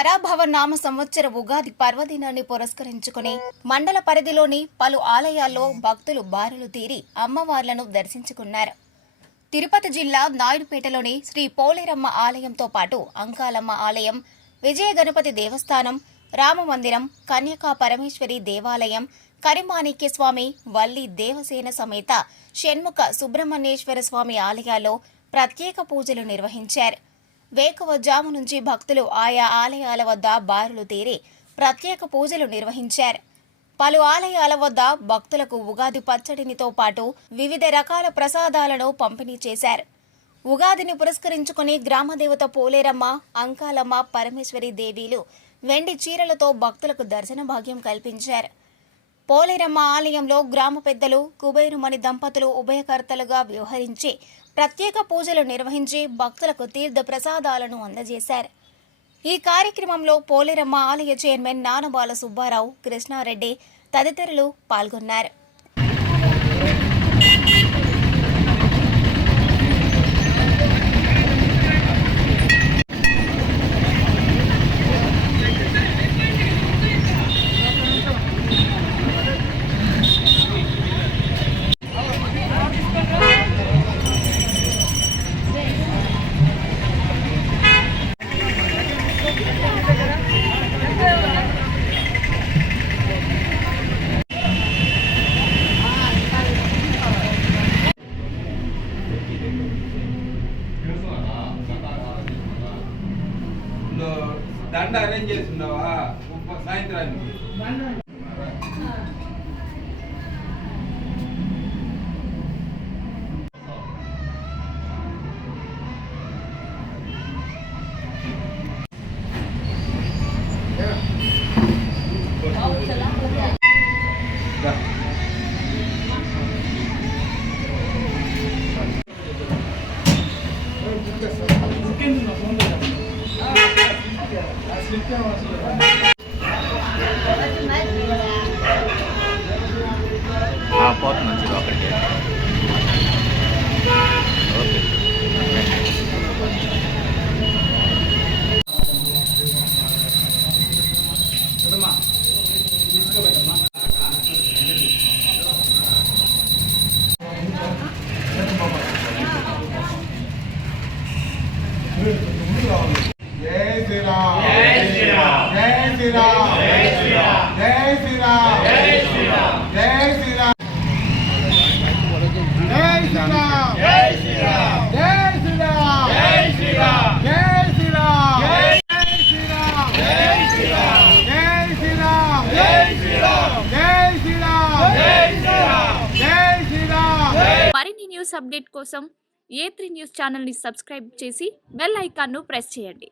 పరాభవ నామ సంవత్సర ఉగాది పర్వదినాన్ని పురస్కరించుకుని మండల పరిధిలోని పలు ఆలయాల్లో భక్తులు బారులు తీరి అమ్మవార్లను దర్శించుకున్నారు. తిరుపతి జిల్లా నాయుడుపేటలోని శ్రీ పోలేరమ్మ ఆలయంతో పాటు అంకాలమ్మ ఆలయం, విజయ గణపతి దేవస్థానం, రామమందిరం, కన్యకా పరమేశ్వరి దేవాలయం, కరిమాణిక్య స్వామి, వల్లి దేవసేన సమేత షణ్ముఖ సుబ్రహ్మణ్యేశ్వర స్వామి ఆలయాల్లో ప్రత్యేక పూజలు నిర్వహించారు. వేకువజాము నుంచి భక్తులు ఆయా ఆలయాల వద్ద బారులు తీరి ప్రత్యేక పూజలు నిర్వహించారు. పలు ఆలయాల వద్ద భక్తులకు ఉగాది పచ్చడినితో పాటు వివిధ రకాల ప్రసాదాలను పంపిణీ చేశారు. ఉగాదిని పురస్కరించుకుని గ్రామదేవత పోలేరమ్మ, అంకాలమ్మ పరమేశ్వరి దేవీలు వెండి చీరలతో భక్తులకు దర్శన భాగ్యం కల్పించారు. పోలేరమ్మ ఆలయంలో గ్రామ పెద్దలు కుబేరుమణి దంపతులు ఉభయకర్తలుగా వ్యవహరించి ప్రత్యేక పూజలు నిర్వహించి భక్తులకు తీర్థ ప్రసాదాలను అందజేశారు. ఈ కార్యక్రమంలో పోలేరమ్మ ఆలయ చైర్మన్ నానబాల సుబ్బారావు, కృష్ణారెడ్డి తదితరులు పాల్గొన్నారు. దండ అరేంజ్ చేస్తున్నావా సాయంత్రానికి? పోతున్నాను చూడు అక్కడికి. ఓకే. జై శ్రీరామ్, జై శ్రీరామ్, జై శ్రీరామ్, జై శ్రీరామ్, జై శ్రీరామ్, జై శ్రీరామ్, జై శ్రీరామ్, జై శ్రీరామ్, జై శ్రీరామ్, జై శ్రీరామ్, జై శ్రీరామ్, జై శ్రీరామ్, జై శ్రీరామ్, జై శ్రీరామ్, జై శ్రీరామ్, జై శ్రీరామ్, జై శ్రీరామ్, జై శ్రీరామ్, జై శ్రీరామ్. మరిన్ని న్యూస్ అప్డేట్ కోసం A3 న్యూస్ ఛానల్ ని సబ్స్క్రైబ్ చేసి బెల్ ఐకాన్ ను ప్రెస్ చేయండి.